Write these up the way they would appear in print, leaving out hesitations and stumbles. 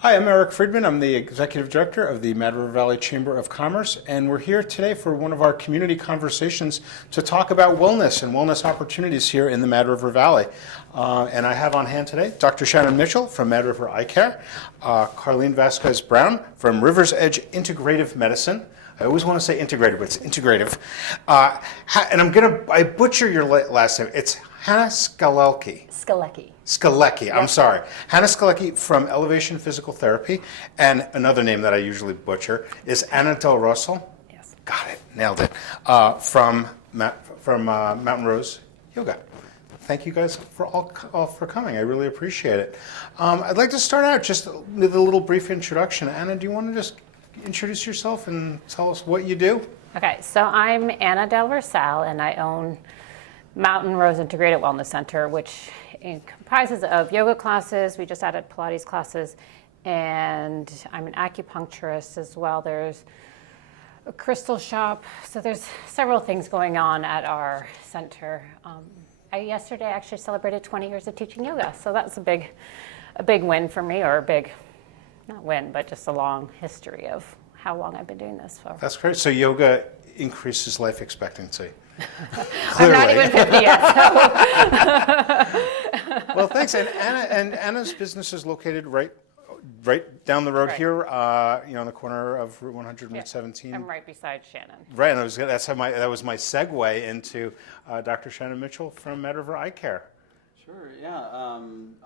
Hi, I'm Eric Friedman. I'm the Executive Director of the Mad River Valley Chamber of Commerce, and we're here today for one of our community conversations to talk about wellness and wellness opportunities here in the Mad River Valley. And I have on hand today Dr. Shannon Mitchell from Mad River Eye Care, Carlene Vasquez Brown from River's Edge Integrative Medicine. I always want to say integrative, but it's integrative. And I butcher your last name. It's Hannah Skalecke. Skalecke, I'm sorry. Hannah Skalecke from Elevation Physical Therapy, and another name that I usually butcher is Anna Del Rosal. Yes. Got it, nailed it. From Mountain Rose Yoga. Thank you guys for all for coming. I really appreciate it. I'd like to start out just with a little brief introduction. Anna, do you want to just introduce yourself and tell us what you do? Okay, so I'm Anna Del Rosal, and I own Mountain Rose Integrative Wellness Center, which comprises of yoga classes. We just added Pilates classes, and I'm an acupuncturist as well. There's a crystal shop, so there's several things going on at our center. I yesterday actually celebrated 20 years of teaching yoga, so that's a big win for me, or a big, not win, but just a long history of how long I've been doing this for. That's great. So yoga increases life expectancy. I'm not even 50 yet. So. Well, thanks. And Anna's business is located right down the road here, on the corner of Route 100 and Route 17. I'm right beside Shannon. Right, and that was my segue into Dr. Shannon Mitchell from Mad River Eye Care. Sure. Yeah.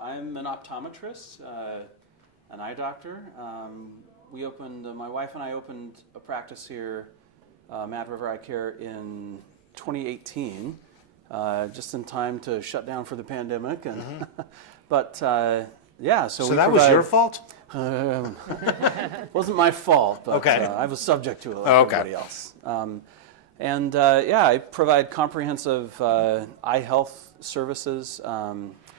I'm an optometrist, an eye doctor. My wife and I opened a practice here, Mad River Eye Care, in 2018, just in time to shut down for the pandemic. And but yeah, so that was your fault? Wasn't my fault, but okay. I was subject to it like everybody else. I provide comprehensive eye health services,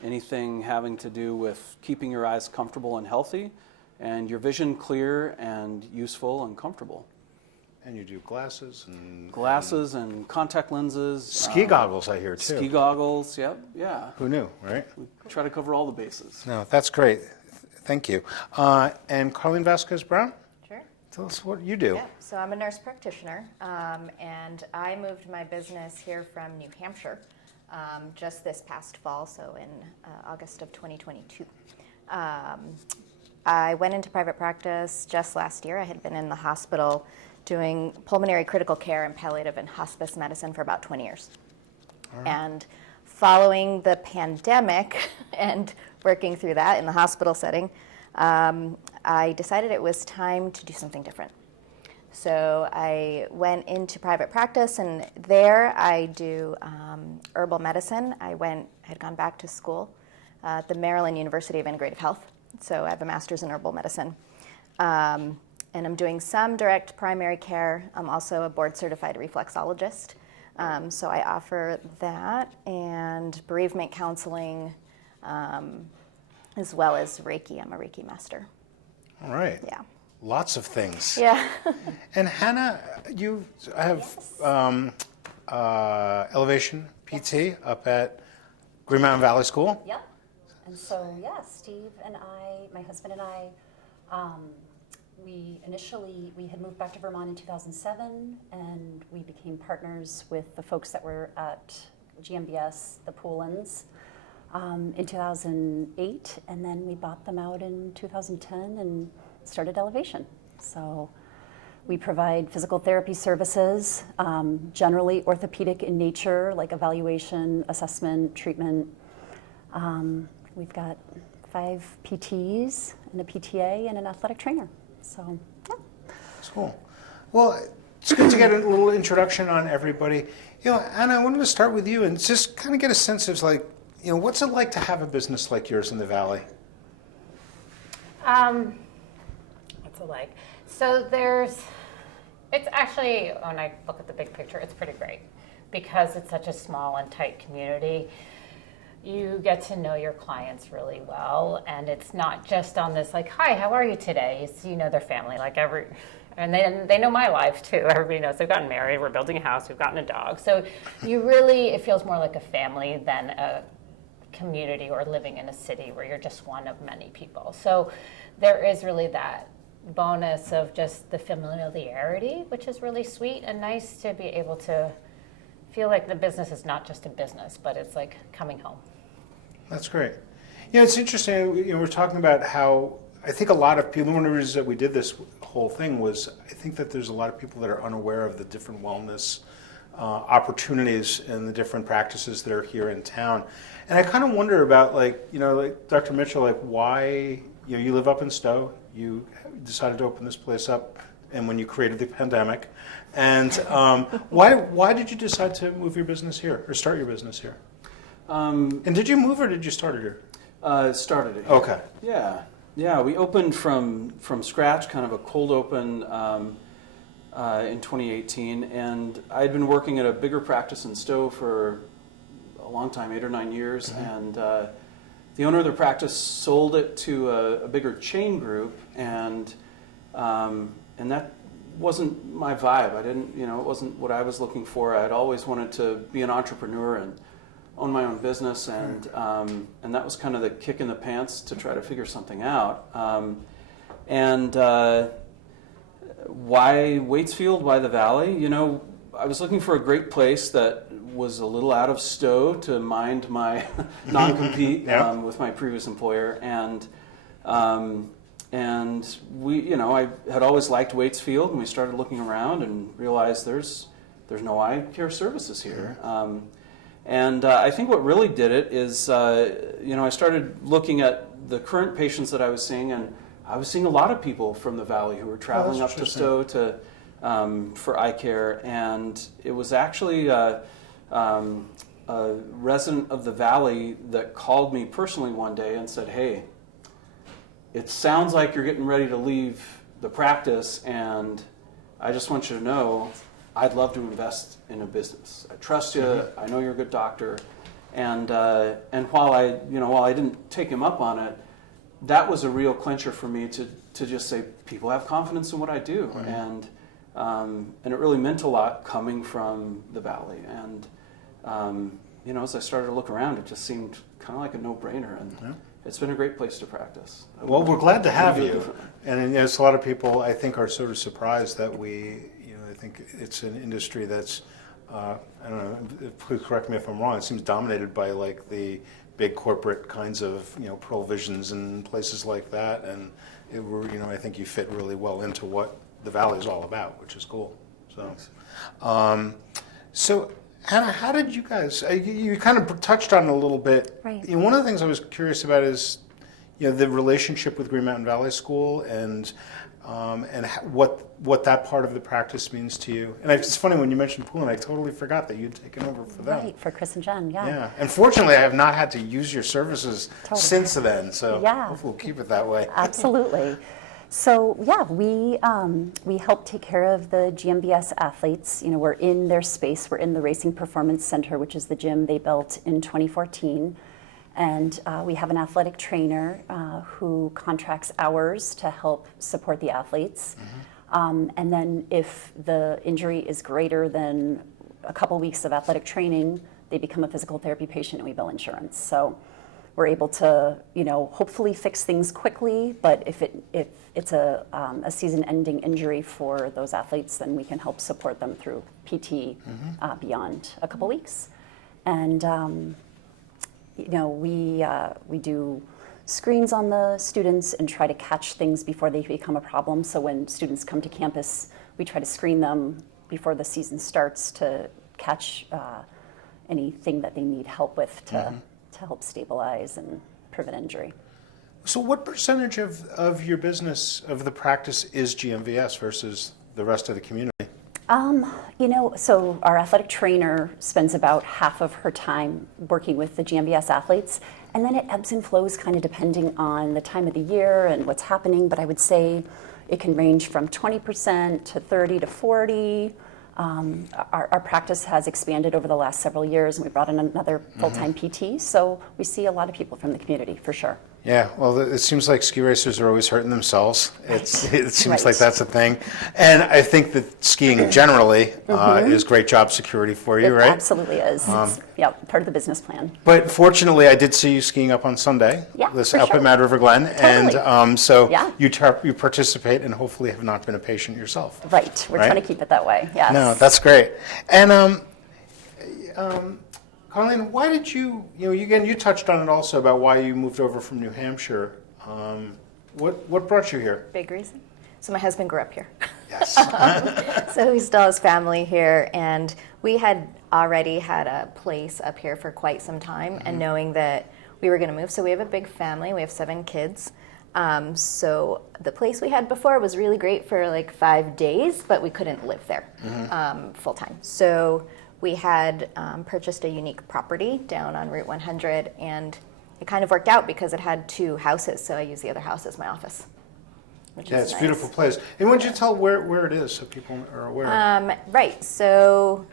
anything having to do with keeping your eyes comfortable and healthy, and your vision clear and useful and comfortable. And you do glasses and contact lenses. Ski goggles, I hear, too. Ski goggles, yep, yeah. Who knew, right? We try to cover all the bases. No, that's great. Thank you. And Carlene Vasquez Brown? Sure. Tell us what you do. Yeah, so I'm a nurse practitioner, and I moved my business here from New Hampshire just this past fall, so in August of 2022. I went into private practice just last year. I had been in the hospital doing pulmonary critical care and palliative and hospice medicine for about 20 years. Right. And following the pandemic and working through that in the hospital setting, I decided it was time to do something different. So I went into private practice, and there I do herbal medicine. I had gone back to school at the Maryland University of Integrative Health. So I have a master's in herbal medicine. And I'm doing some direct primary care. I'm also a board-certified reflexologist. So I offer that and bereavement counseling, as well as Reiki. I'm a Reiki master. All right. Yeah. Lots of things. Yeah. And Hannah, you have Elevation PT up at Green Mountain Valley School? Yep. And so, Steve and I, my husband and I, we had moved back to Vermont in 2007, and we became partners with the folks that were at GMBS, the Poolins, in 2008, and then we bought them out in 2010 and started Elevation. So we provide physical therapy services, generally orthopedic in nature, like evaluation, assessment, treatment. We've got 5 PTs and a PTA and an athletic trainer. So, yeah. Cool. Well, it's good to get a little introduction on everybody. Anna, I wanted to start with you and just kind of get a sense of what's it like to have a business like yours in the Valley? What's it like? So it's actually, when I look at the big picture, it's pretty great because it's such a small and tight community. You get to know your clients really well, and it's not just on this hi, how are you today? It's, their family, and then they know my life too. Everybody knows they've gotten married, we're building a house, we've gotten a dog. So it feels more like a family than a community or living in a city where you're just one of many people. So there is really that bonus of just the familiarity, which is really sweet and nice to be able to feel like the business is not just a business, but it's like coming home. That's great. Yeah, it's interesting. We're talking about how I think a lot of people, one of the reasons that we did this whole thing was I think that there's a lot of people that are unaware of the different wellness opportunities and the different practices that are here in town. And I kind of wonder about like Dr. Mitchell, like why, you live up in Stowe, you decided to open this place up and when you created the pandemic. And why did you decide to move your business here or start your business here? And did you move or did you start it here? Started it. Okay. Yeah. We opened from scratch, kind of a cold open in 2018, and I'd been working at a bigger practice in Stowe for a long time, 8 or 9 years, and the owner of the practice sold it to a bigger chain group, and that wasn't my vibe. I didn't, it wasn't what I was looking for. I'd always wanted to be an entrepreneur and own my own business, and that was kind of the kick in the pants to try to figure something out. Why Waitsfield? Why the Valley? I was looking for a great place that was a little out of Stowe to mind my non-compete with my previous employer, and we, I had always liked Waitsfield, and we started looking around and realized there's no eye care services here. And I think what really did it is, I started looking at the current patients that I was seeing, and I was seeing a lot of people from the Valley who were traveling up to Stowe for eye care, and it was actually a resident of the Valley that called me personally one day and said, "Hey, it sounds like you're getting ready to leave the practice, and I just want you to know I'd love to invest in a business. I trust you. I know you're a good doctor." And while I didn't take him up on it, that was a real clincher for me to just say people have confidence in what I do, and it really meant a lot coming from the Valley. And as I started to look around, it just seemed kind of like a no-brainer, and it's been a great place to practice. Well, we're glad to have you, and yes, a lot of people I think are sort of surprised that we. I think it's an industry that's, I don't know, please correct me if I'm wrong, it seems dominated by like the big corporate kinds of, Pearl Visions and places like that. And I think you fit really well into what the Valley is all about, which is cool. So Hannah, how did you guys, you kind of touched on it a little bit. Right. One of the things I was curious about is, the relationship with Green Mountain Valley School and what that part of the practice means to you. And it's funny when you mentioned Poulin, I totally forgot that you'd taken over for them. Right, for Chris and Jen, yeah. Yeah, and fortunately I have not had to use your services since then, so hopefully we'll keep it that way. Absolutely. So yeah, we help take care of the GMBS athletes. We're in their space. We're in the Racing Performance Center, which is the gym they built in 2014. And we have an athletic trainer who contracts hours to help support the athletes. And then if the injury is greater than a couple weeks of athletic training, they become a physical therapy patient and we bill insurance. So we're able to, hopefully fix things quickly, but if it's a season-ending injury for those athletes, then we can help support them through PT beyond a couple weeks. And we do screens on the students and try to catch things before they become a problem. So when students come to campus, we try to screen them before the season starts to catch anything that they need help with to help stabilize and prevent injury. So what percentage of your business, of the practice, is GMVS versus the rest of the community? So our athletic trainer spends about half of her time working with the GMBS athletes, and then it ebbs and flows kind of depending on the time of the year and what's happening, but I would say it can range from 20% to 30 to 40. Our practice has expanded over the last several years, and we brought in another full-time PT, so we see a lot of people from the community, for sure. Yeah, well, it seems like ski racers are always hurting themselves. It seems Right. like that's a thing. And I think that skiing generally is great job security for you, It right? absolutely is. It's, yeah, part of the business plan. But fortunately, I did see you skiing up on Sunday. Yeah, This for up sure. at Mad River Glen. Totally. And so Yeah. you participate and hopefully have not been a patient yourself. Right. We're Right? trying to keep it that way. Yes. No, that's great. And Carlene, why did you again, you touched on it also about why you moved over from New Hampshire. What brought you here? Big reason. So my husband grew up here. Yes. So he still has family here, and we had already had a place up here for quite some time, and knowing that we were going to move, so we have a big family, we have 7 kids. So the place we had before was really great for like 5 days, but we couldn't live there full time. So we had purchased a unique property down on Route 100, and it kind of worked out because it had 2 houses, so I use the other house as my office, which Yeah, is it's a nice. beautiful place. And would you tell where it is so people are aware? Right, so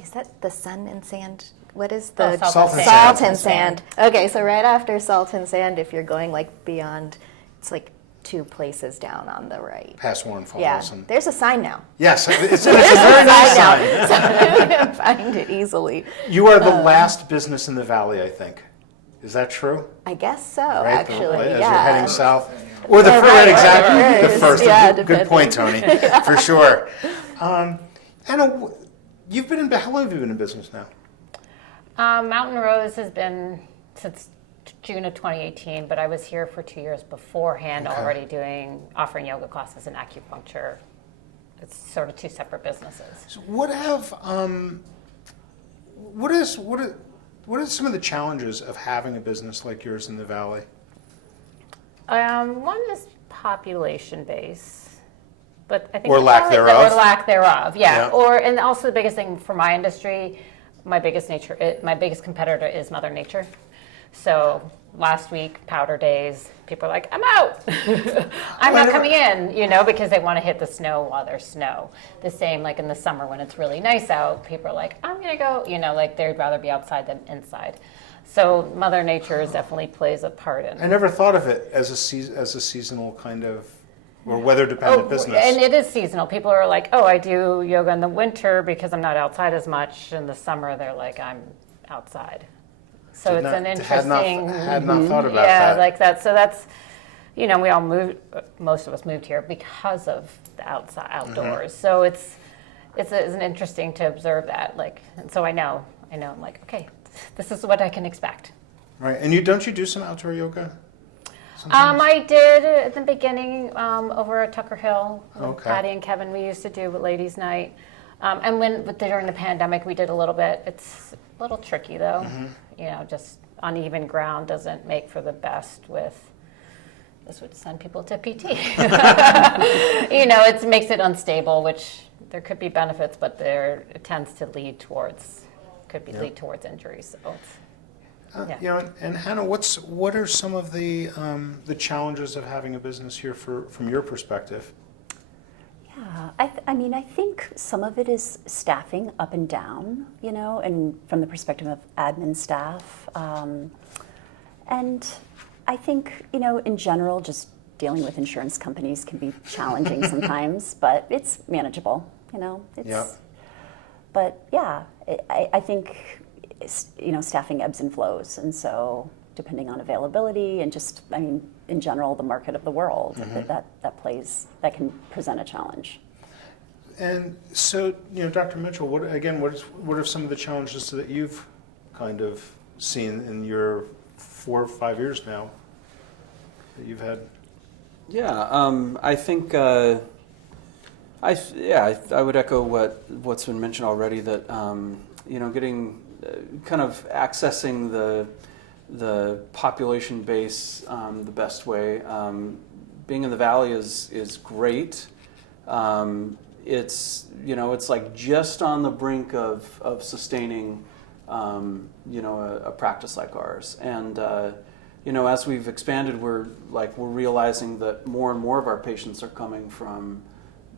is that the Sun and Sand? What is the Oh, Salt and Salt Sand. and Sand. Okay, so right after Salt and Sand, if you're going like beyond, it's like 2 places down on the right. Past Warren Falls. Yeah, And, there's a sign now. yes, it's a There's very a nice sign sign. now, so you can find it easily. You are the last business in the valley, I think. Is that true? I guess so, Right? actually. As yeah. you're heading south. Or the Yeah, first, right, exactly. right, The right. first. Yeah, Good point, Tony. For sure. Anna, you've been in, how long have you been in business now? Mountain Rose has been since June of 2018, but I was here for 2 years beforehand, Okay. already offering yoga classes and acupuncture. It's sort of 2 separate businesses. So what are some of the challenges of having a business like yours in the valley? One is population base, but I think Or lack thereof. Or lack thereof, yeah. Yeah. And also the biggest thing for my industry, my biggest competitor is Mother Nature. So last week, powder days, people are like, I'm out. I'm not coming in, because they want to hit the snow while there's snow. The same like in the summer when it's really nice out, people are like, I'm going to go, like they'd rather be outside than inside. So Mother Nature definitely plays a part in. I never thought of it as a seasonal kind of, or weather-dependent business. And it is seasonal. People are like, I do yoga in the winter because I'm not outside as much. In the summer, they're like, I'm outside. So it's an interesting. Had not thought about yeah, that. like that. So that's, we all moved. Most of us moved here because of the outdoors. So it's interesting to observe that. Like, and so I know. I'm like, okay, this is what I can expect. Right, and don't you do some outdoor yoga? I did at the beginning over at Tucker Hill. With Okay. Patty and Kevin, we used to do ladies' night. And during the pandemic, we did a little bit. It's a little tricky though. Just uneven ground doesn't make for the best with. This would send people to PT. It makes it unstable, which there could be benefits, but it tends to lead towards injury. So it's, And Hannah, what are some of the challenges of having a business here from your perspective? Yeah, I think some of it is staffing up and down, and from the perspective of admin staff. And I think, in general, just dealing with insurance companies can be challenging sometimes, but it's manageable, But yeah, I think, staffing ebbs and flows. And so depending on availability and just, in general, the market of the world, that can present a challenge. And so, Dr. Mitchell, what are some of the challenges that you've kind of seen in your 4 or 5 years now that you've had? Yeah, I think I would echo what's been mentioned already. That getting kind of accessing the population base the best way. Being in the valley is great. It's like just on the brink of sustaining a practice like ours. And as we've expanded, we're realizing that more and more of our patients are coming from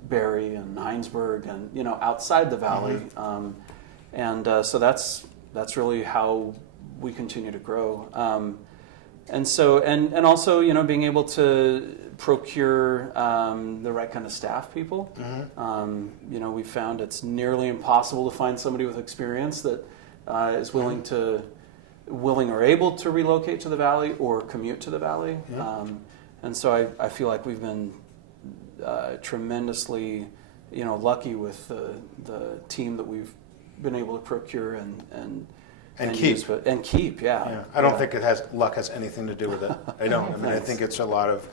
Barrie and Heinsberg and outside the valley. So that's really how we continue to grow. And so, and also, being able to procure the right kind of staff people. We've found it's nearly impossible to find somebody with experience that is willing or able to relocate to the Valley or commute to the Valley. And so I feel like we've been tremendously, lucky with the team that we've been able to procure and keep. Yeah. I don't think luck has anything to do with it. I don't. I mean, I think it's a lot of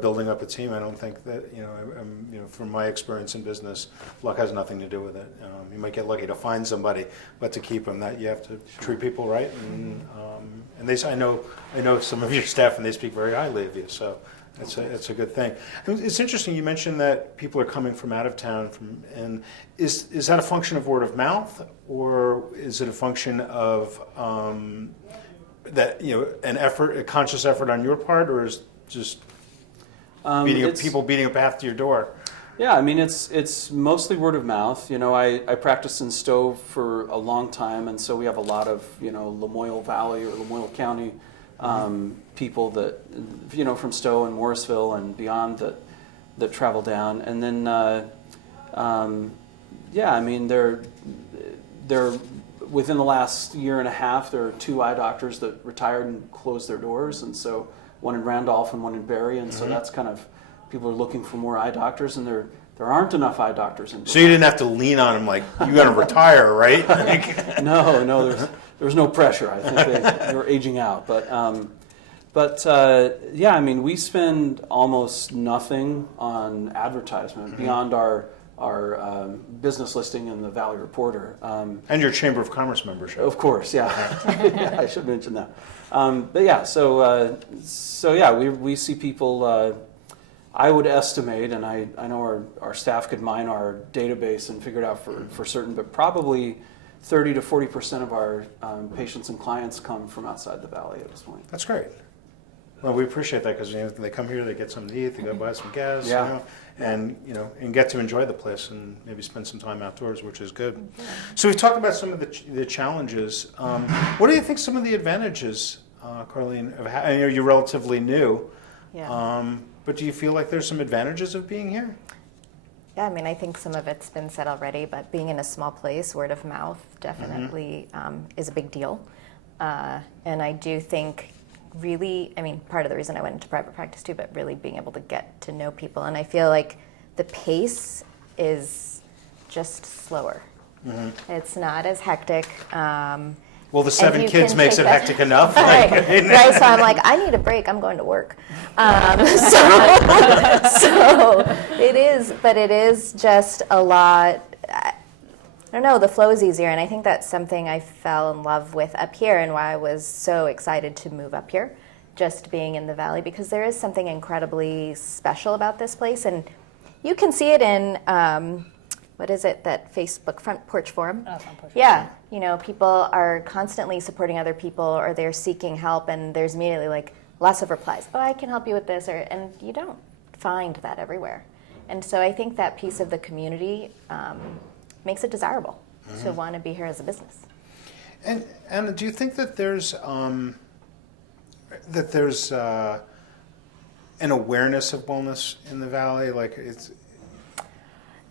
building up a team. I don't think that from my experience in business, luck has nothing to do with it. You might get lucky to find somebody, but to keep them, that you have to treat people right. And I know some of your staff, and they speak very highly of you. So. It's a good thing. It's interesting. You mentioned that people are coming from out of town. And is that a function of word of mouth, or is it a function of that a conscious effort on your part, or is just people beating a path to your door? Yeah, I mean it's mostly word of mouth. I practiced in Stowe for a long time, and so we have a lot of Lamoille Valley or Lamoille County. People that from Stowe and Morrisville and beyond that travel down, and then I mean they're within the last year and a half there are 2 eye doctors that retired and closed their doors, and so one in Randolph and one in Barrie, and so that's kind of people are looking for more eye doctors, and there aren't enough eye doctors in Vermont. So you didn't have to lean on them like you're going to retire, right? No, there's no pressure. I think they're aging out, but I mean, we spend almost nothing on advertisement beyond our business listing in the Valley Reporter. And your Chamber of Commerce membership. Of course, yeah. Yeah, I should mention that. But yeah, we see people. I would estimate, and I know our staff could mine our database and figure it out for certain, but probably 30 to 40% of our patients and clients come from outside the Valley at this point. That's great. Well, we appreciate that because they come here, they get something to eat, they go buy some gas, and get to enjoy the place and maybe spend some time outdoors, which is good. So we've talked about some of the challenges. What do you think some of the advantages, Carlene? I know you're relatively new, but do you feel like there's some advantages of being here? Yeah, I mean, I think some of it's been said already, but being in a small place, word of mouth definitely is a big deal. And I do think really, I mean, part of the reason I went into private practice too, but really being able to get to know people. And I feel like the pace is just slower. It's not as hectic. Well, the 7 kids makes it hectic enough. Right. So I'm like, I need a break. I'm going to work. So it is, but it is just a lot. I don't know, the flow is easier, and I think that's something I fell in love with up here and why I was so excited to move up here, just being in the Valley, because there is something incredibly special about this place, and you can see it in, what is it, that Facebook Front Porch Forum? Front Porch Yeah, people are constantly supporting other people, or they're seeking help, and there's immediately like lots of replies. Oh, I can help you with this, and you don't find that everywhere. And so I think that piece of the community makes it desirable to want to be here as a business. And do you think that there's an awareness of wellness in the Valley? Like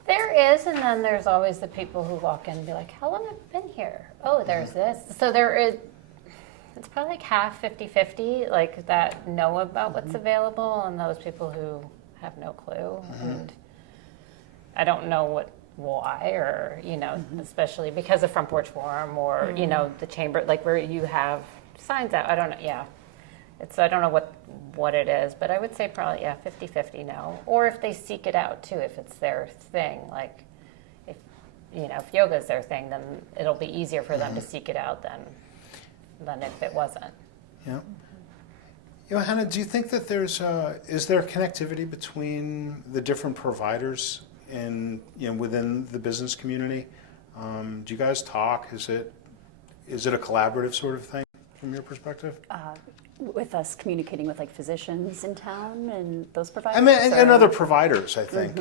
There is, and then there's always the people who walk in and be like, how long have you been here? Oh, there's this. So there is, it's probably like half 50-50, like that know about what's available, and those people who have no clue. And I don't know why, or, especially because of Front Porch Forum or, the chamber, like where you have signs out. I don't know, I don't know what it is, but I would say probably, 50-50 no. Or if they seek it out too, if it's their thing, like if yoga is their thing, then it'll be easier for them to seek it out than if it wasn't. Yeah. Hannah, do you think that is there connectivity between the different providers within the business community? Do you guys talk? Is it a collaborative sort of thing from your perspective? With us communicating with like physicians in town and those providers? I mean, and other providers, I think.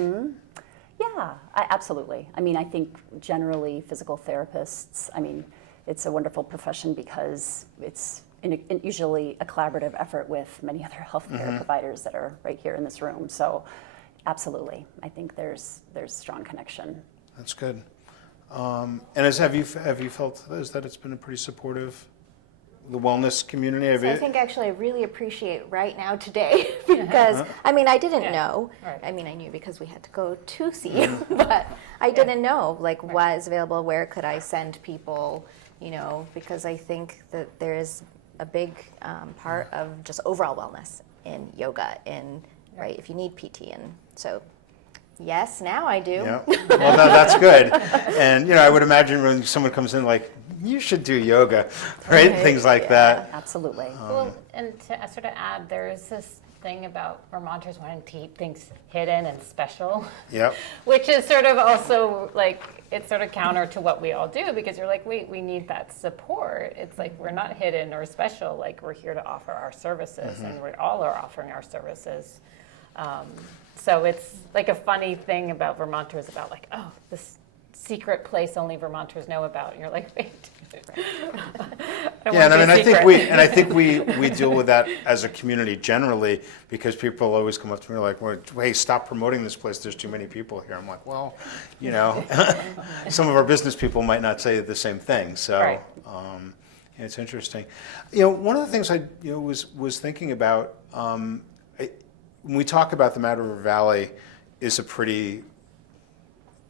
Yeah, absolutely. I mean, I think generally physical therapists, I mean, it's a wonderful profession because it's usually a collaborative effort with many other healthcare providers that are right here in this room. So absolutely, I think there's strong connection. That's good. And have you felt that it's been a pretty supportive, the wellness community? So I think actually I really appreciate right now today because I mean I didn't know. Right. I mean I knew because we had to go to see you, but I didn't know like what is available, where could I send people, you know, because I think that there is a big part of just overall wellness in yoga, right, if you need PT, and so yes, now I do. Yeah. Well, that's good. And I would imagine when someone comes in like, you should do yoga, right? Things like that. Absolutely. Well, and to sort of add, there is this thing about Vermonters wanting to keep things hidden and special. Yep. Which is sort of also like, it's sort of counter to what we all do, because you're like, wait, we need that support. It's like, we're not hidden or special, like we're here to offer our services, and we all are offering our services. So it's like a funny thing about Vermonters about like, oh, this secret place only Vermonters know about. And you're like, wait. Yeah, and I think we deal with that as a community generally, because people always come up to me like, well, hey, stop promoting this place. There's too many people here. I'm like, well, some of our business people might not say the same thing. So Right. It's interesting. One of the things I was thinking about. When we talk about the Mad River Valley, is a pretty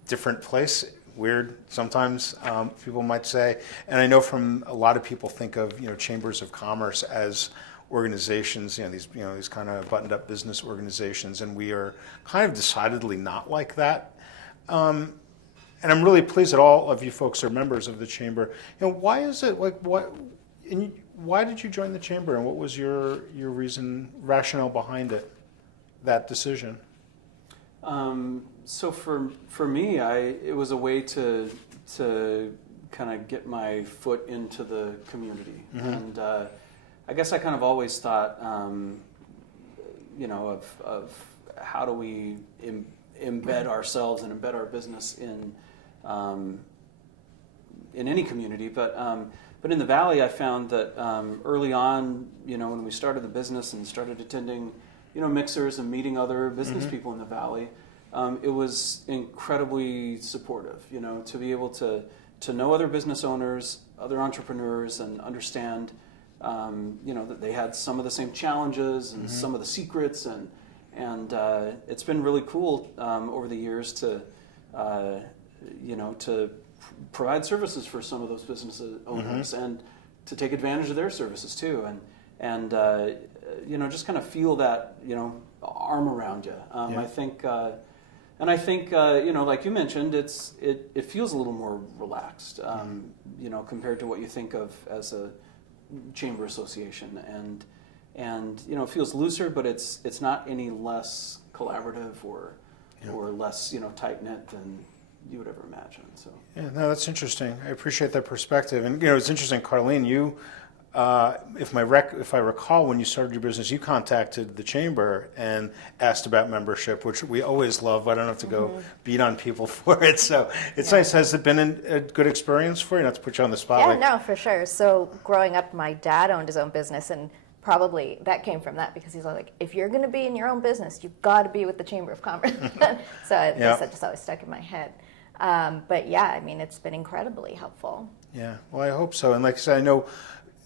different place, weird sometimes, people might say. And I know from a lot of people think of chambers of commerce as organizations, these kind of buttoned up business organizations, and we are kind of decidedly not like that. And I'm really pleased that all of you folks are members of the chamber. Why is it like why did you join the chamber, and what was your rationale behind it? That decision? So for me, it was a way to kind of get my foot into the community, and I guess I kind of always thought, of how do we embed ourselves and embed our business in any community, but in the Valley, I found that early on, when we started the business and started attending mixers and meeting other business people in the Valley, it was incredibly supportive, to be able to know other business owners, other entrepreneurs, and understand, that they had some of the same challenges and some of the secrets, and it's been really cool over the years to provide services for some of those business owners and to take advantage of their services too, and just kind of feel that, arm around you. I think, like you mentioned, it feels a little more relaxed, compared to what you think of as a chamber association, and it feels looser, but it's not any less collaborative or less, tight knit than you would ever imagine. So yeah, no, that's interesting. I appreciate that perspective, and it's interesting, Carlene. You. If I recall, when you started your business, you contacted the chamber and asked about membership, which we always love. I don't have to go beat on people for it, so it's nice. Has it been a good experience for you? Not to put you on the spot. Yeah, no, for sure. So growing up, my dad owned his own business, and probably that came from that, because he's like, if you're going to be in your own business, you've got to be with the Chamber of Commerce. So I guess that just always stuck in my head. But yeah, I mean, it's been incredibly helpful. Yeah, well, I hope so. And like I said,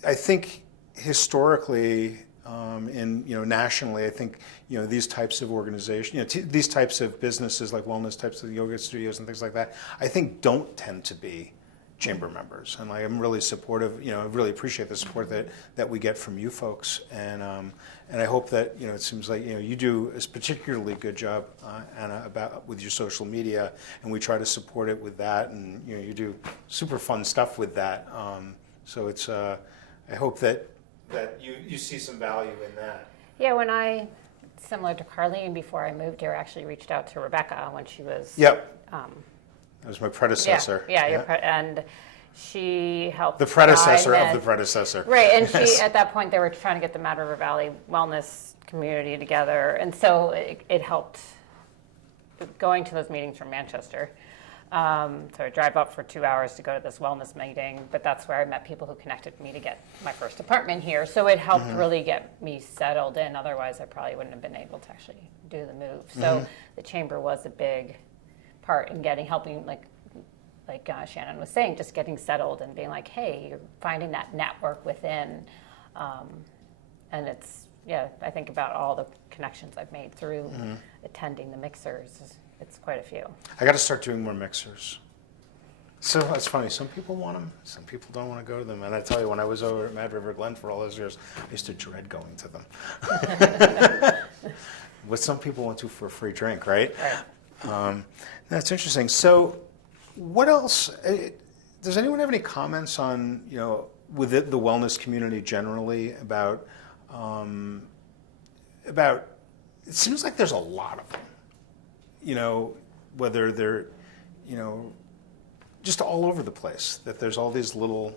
I think historically, nationally, I think these types of organizations, these types of businesses like wellness types of yoga studios and things like that, I think don't tend to be chamber members. And I'm really supportive. I really appreciate the support that we get from you folks. And I hope that it seems like you do a particularly good job, Anna, with your social media, and we try to support it with that. And you do super fun stuff with that. So it's. I hope that you see some value in that. Yeah, when similar to Carlene, before I moved here, I actually reached out to Rebecca when she was. Yep. That was my predecessor. And she helped. The predecessor of the predecessor. Right, and she at that point they were trying to get the Mad River Valley wellness community together, and so it helped going to those meetings from Manchester. So I drive up for 2 hours to go to this wellness meeting, but that's where I met people who connected me to get my first apartment here. So it helped really get me settled in. Otherwise, I probably wouldn't have been able to actually do the move. So the chamber was a big part in helping, like Shannon was saying, just getting settled and being like, hey, you're finding that network within. And it's, I think about all the connections I've made through attending the mixers. It's quite a few. I got to start doing more mixers. So it's funny. Some people want them. Some people don't want to go to them. And I tell you, when I was over at Mad River Glen for all those years, I used to dread going to them. What some people want to for a free drink, right? That's interesting. So what else? Does anyone have any comments on, with the wellness community generally about, it seems like there's a lot of them. Whether they're, just all over the place, that there's all these little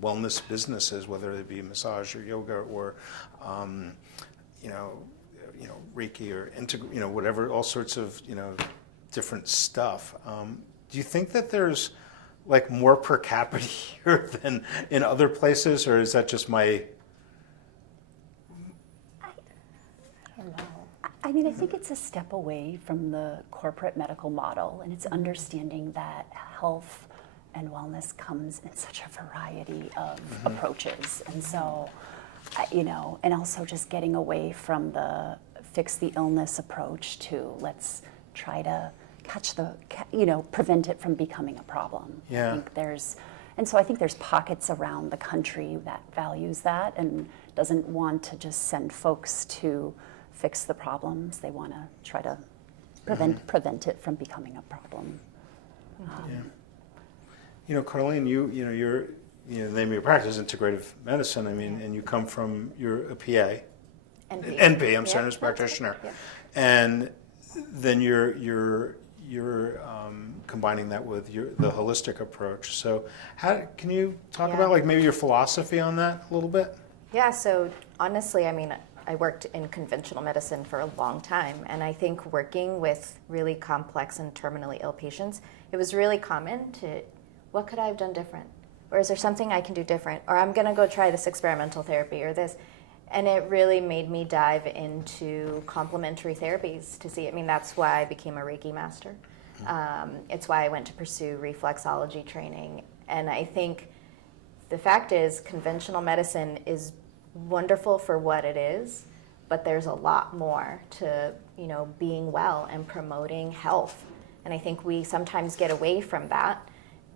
wellness businesses, whether it be massage or yoga or, Reiki or whatever, all sorts of, different stuff. Do you think that there's like more per capita here than in other places, or is that just my... I mean, I think it's a step away from the corporate medical model, and it's understanding that health and wellness comes in such a variety of approaches. And so, and also just getting away from the fix the illness approach to let's try to prevent it from becoming a problem. Yeah. I think there's pockets around the country that values that and doesn't want to just send folks to fix the problems. They want to try to prevent it from becoming a problem. Carlene, you're the name of your practice is Integrative Medicine. I mean, and you come from, you're a PA, NP. I'm sorry, nurse practitioner, and then you're combining that with the holistic approach. So, can you talk about like maybe your philosophy on that a little bit? Yeah. So honestly, I mean, I worked in conventional medicine for a long time, and I think working with really complex and terminally ill patients, it was really common to, what could I have done different? Or is there something I can do different? Or I'm gonna go try this experimental therapy or this. And it really made me dive into complementary therapies to see. I mean, that's why I became a Reiki master. It's why I went to pursue reflexology training. And I think the fact is, conventional medicine is wonderful for what it is, but there's a lot more to, being well and promoting health. And I think we sometimes get away from that.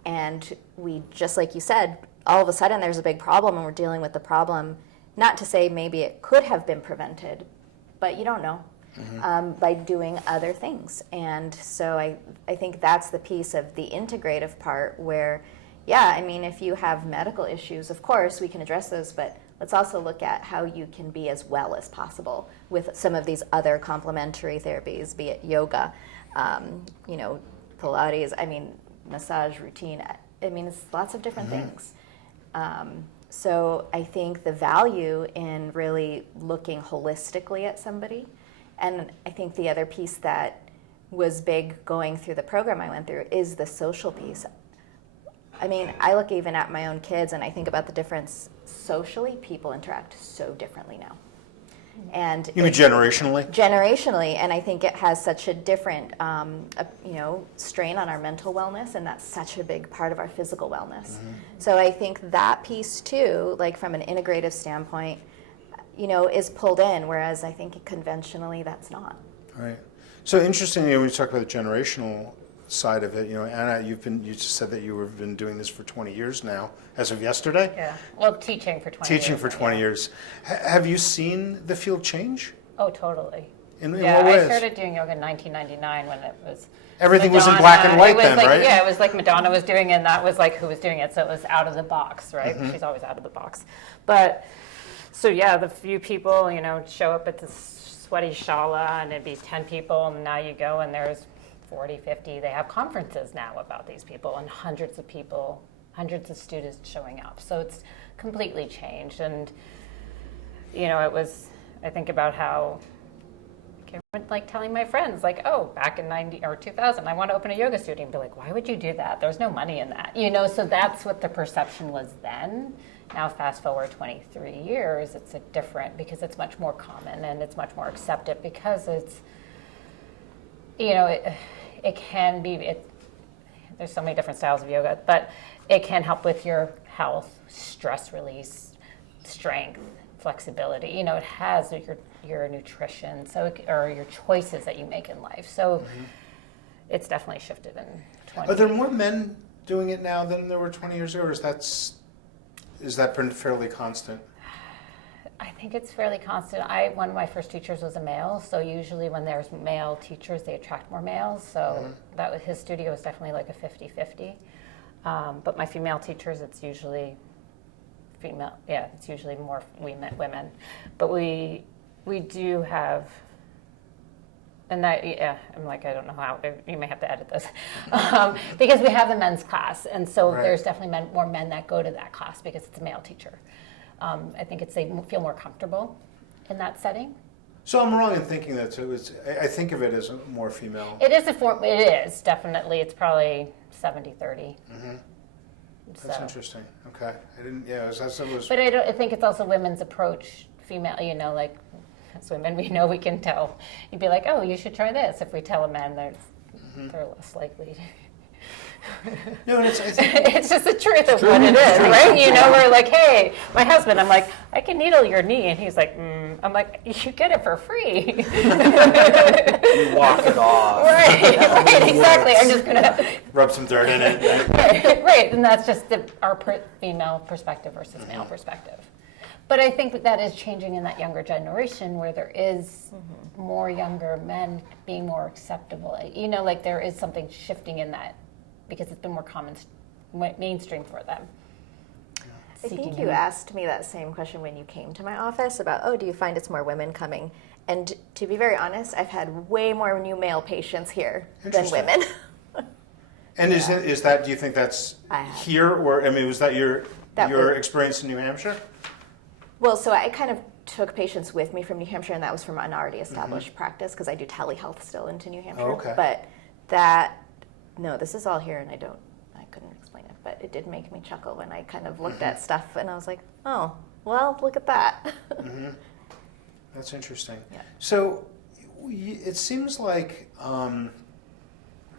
And we, just like you said, all of a sudden there's a big problem and we're dealing with the problem. Not to say maybe it could have been prevented, but you don't know by doing other things. And so I think that's the piece of the integrative part where, if you have medical issues, of course, we can address those, but let's also look at how you can be as well as possible with some of these other complementary therapies, be it yoga, Pilates, massage routine. It's lots of different things. So I think the value in really looking holistically at somebody, and I think the other piece that was big going through the program I went through is the social piece. I look even at my own kids and I think about the difference socially. People interact so differently now. And you mean generationally? Generationally, and I think it has such a different, strain on our mental wellness, and that's such a big part of our physical wellness. So I think that piece too, like from an integrative standpoint, is pulled in, whereas I think conventionally that's not. Right. So interestingly, when you talk about the generational side of it, Anna, you just said that you've been doing this for 20 years now, as of yesterday? Yeah. Well, teaching for 20 years. Teaching for 20 years. Have you seen the field change? Oh, totally. In what ways? I started doing yoga in 1999 when it was everything Madonna. was in black and white then, like, right? Yeah, it was like Madonna was doing it, and that was like who was doing it, so it was out of the box, right? She's always out of the box. But, so the few people, show up at the sweaty shala, and it'd be 10 people, and now you go, and there's 40, 50. They have conferences now about these people, and hundreds of people, hundreds of students showing up. So it's completely changed. And, it was, I think about how I remember like telling my friends, like, oh, back in 90 or 2000, I want to open a yoga studio, and be like, why would you do that? There's no money in that, so that's what the perception was then. Now, fast forward 23 years, it's because it's much more common and it's much more accepted because it's, it can be, there's so many different styles of yoga, but it can help with your health, stress release, strength, flexibility. It has your nutrition, or your choices that you make in life. So it's definitely shifted in 20. Are there more men doing it now than there were 20 years ago, or is that been fairly constant? I think it's fairly constant. One of my first teachers was a male, so usually when there's male teachers, they attract more males. So his studio was definitely like a 50-50. But my female teachers, it's usually female. Yeah, it's usually more women. But we do have, and I'm like, I don't know how. You may have to edit this because we have the men's class, and so there's definitely more men that go to that class because it's a male teacher. I think they feel more comfortable in that setting. So I'm wrong in thinking that too. I think of it as a more female. It is definitely. It's probably 70-30. Mm-hmm. That's interesting. Okay, I didn't. Yeah, it was. But I think it's also women's approach. Female, like as women, we know we can tell. You'd be like, oh, you should try this. If we tell a man, they're less likely. No, and it's just the truth of what it is, right? We're like, hey, my husband, I'm like, I can needle your knee, and he's like, I'm like, you get it for free. You walk it off. Right, exactly. I'm just gonna rub some dirt in it. right, and that's just our female perspective versus male perspective. But I think that is changing in that younger generation where there is more younger men being more acceptable. Like there is something shifting in that because it's been more mainstream for them. I think you asked me that same question when you came to my office about, do you find it's more women coming? And to be very honest, I've had way more new male patients here than women. And is that, do you think that's here, or, was that your experience in New Hampshire? Well, so I kind of took patients with me from New Hampshire, and that was from an already established practice because I do telehealth still into New Hampshire. Oh, okay. But this is all here, and I couldn't explain it, but it did make me chuckle when I kind of looked at stuff, and I was like, oh, well, look at that. That's interesting. Yeah. So it seems like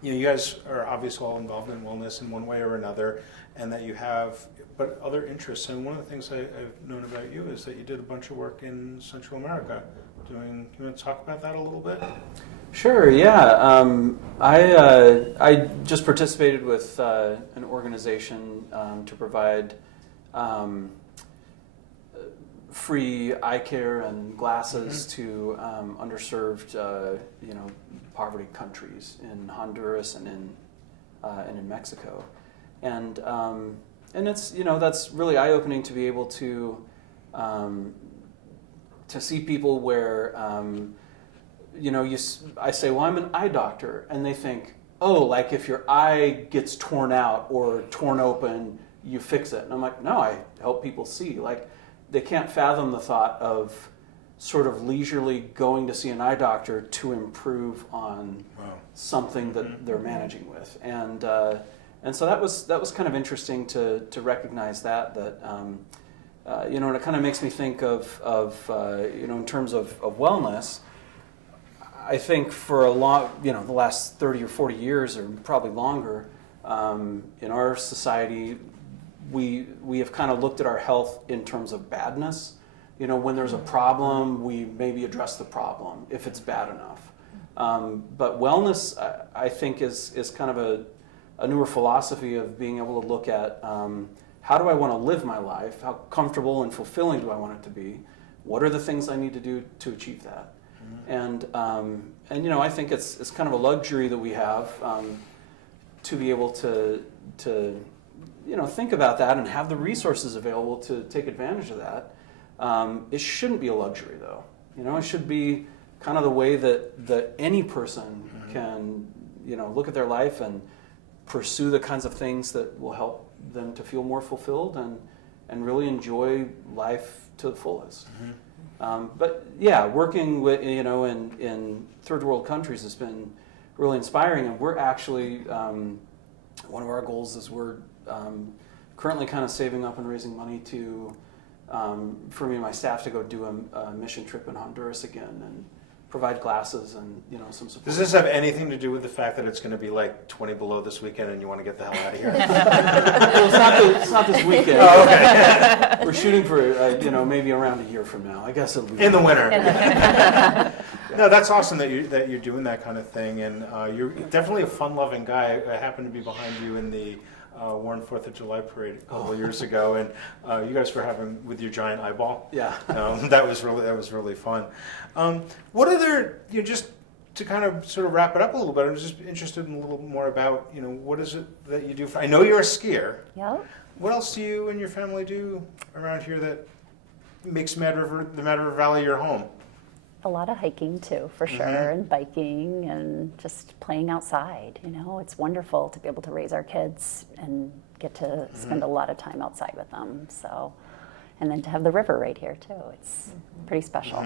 you guys are obviously all involved in wellness in one way or another, and that you have but other interests. And one of the things I've known about you is that you did a bunch of work in Central America. You want to talk about that a little bit? Sure, yeah. I just participated with an organization to provide free eye care and glasses to underserved, poverty countries in Honduras and in Mexico, and it's that's really eye-opening to be able to see people where I say, well, I'm an eye doctor, and they think, oh, like if your eye gets torn out or torn open, you fix it. And I'm like, no, I help people see. Like, they can't fathom the thought of sort of leisurely going to see an eye doctor to improve on something that they're managing with. And so that was kind of interesting to recognize that and it kind of makes me think of in terms of wellness. I think for a long, the last 30 or 40 years, or probably longer, in our society, we have kind of looked at our health in terms of badness. When there's a problem, we maybe address the problem if it's bad enough. But wellness, I think, is kind of a newer philosophy of being able to look at how do I want to live my life? How comfortable and fulfilling do I want it to be? What are the things I need to do to achieve that? And I think it's kind of a luxury that we have to be able to think about that and have the resources available to take advantage of that. It shouldn't be a luxury, though. It should be kind of the way that any person can look at their life and pursue the kinds of things that will help them to feel more fulfilled and really enjoy life to the fullest. But yeah, working with, in third world countries has been really inspiring, and we're actually, one of our goals is we're currently kind of saving up and raising money to, for me and my staff to go do a mission trip in Honduras again and provide glasses and some support. Does this have anything to do with the fact that it's going to be like 20 below this weekend and you want to get the hell out of here? Well, it's not this weekend. Oh, okay. We're shooting for maybe around a year from now. I guess it'll be In the winter. No, that's awesome that you're doing that kind of thing, and you're definitely a fun-loving guy. I happened to be behind you in the Warren 4th of July parade a couple of years ago, and you guys were having with your giant eyeball. Yeah. That was really fun. What other, just to kind of sort of wrap it up a little bit, I'm just interested in a little more about, what is it that you do? I know you're a skier. Yeah. What else do you and your family do around here that makes the Mad River Valley your home? A lot of hiking too, for sure, and biking and just playing outside. It's wonderful to be able to raise our kids and get to spend a lot of time outside with them. So, and then to have the river right here too, it's pretty special.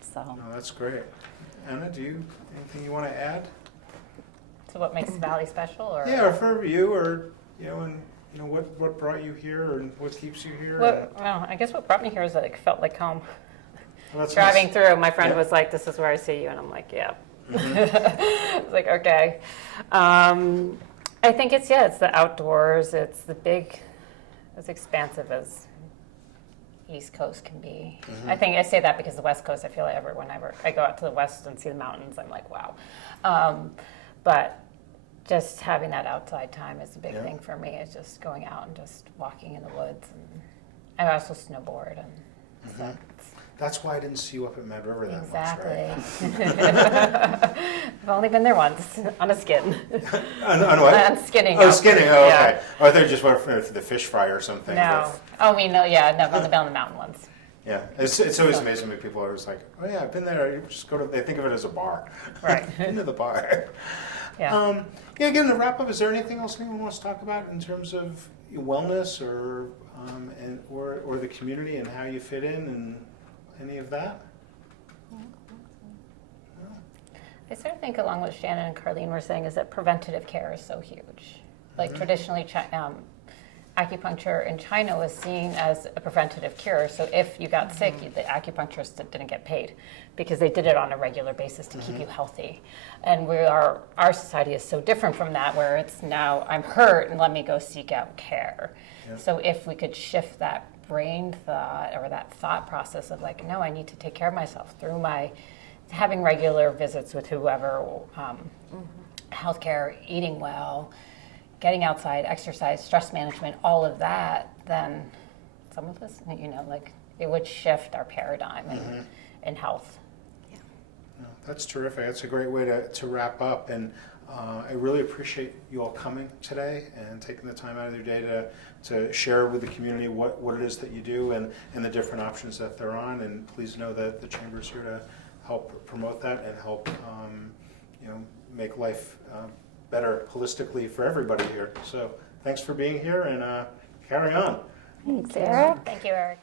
So. Oh, that's great. Anna, anything you want to add? So what makes the valley special? Or Yeah, or for you, or what brought you here, and what keeps you here? Well, I guess what brought me here is that it felt like home. Well, that's Driving nice. through, my friend Yeah. was like, "This is where I see you," and I'm like, "Yeah." I was like, "Okay." I think it's the outdoors. It's as expansive as East Coast can be. I think I say that because the West Coast, I feel like whenever I go out to the West and see the mountains, I'm like, wow. But just having that outside time is a big thing for me. It's just going out and just walking in the woods, and I also snowboard, and so That's why I didn't see you up at Mad River that exactly. much, right? I've only been there once on a skin. On what? On skinning. Oh, out. skinning. Oh, Yeah. okay. Oh, I thought you just went for the fish fry or something. No. Oh, we know. Yeah, no, on the mountain ones. Yeah, it's always amazing when people are just like, oh yeah, I've been there. You just go to. They think of it as a bar. Right. Into the bar. Yeah. Again, to wrap up, is there anything else anyone wants to talk about in terms of wellness or the community and how you fit in and any of that? I sort of think along what Shannon and Carlene were saying is that preventative care is so huge. Like traditionally, acupuncture in China was seen as a preventative cure. So if you got sick, the acupuncturist didn't get paid because they did it on a regular basis to keep you healthy. And our society is so different from that, where it's now I'm hurt and let me go seek out care. Yeah. So if we could shift that brain thought or that thought process of like, no, I need to take care of myself through having regular visits with whoever, healthcare, eating well, getting outside, exercise, stress management, all of that, then some of this, it would shift our paradigm in health. Yeah. No, that's terrific. That's a great way to wrap up. And I really appreciate you all coming today and taking the time out of your day to share with the community what it is that you do and the different options that they're on. And please know that the Chamber's here to help promote that and help make life better holistically for everybody here. So thanks for being here, and carry on. Thanks, Eric. Thank you, Eric.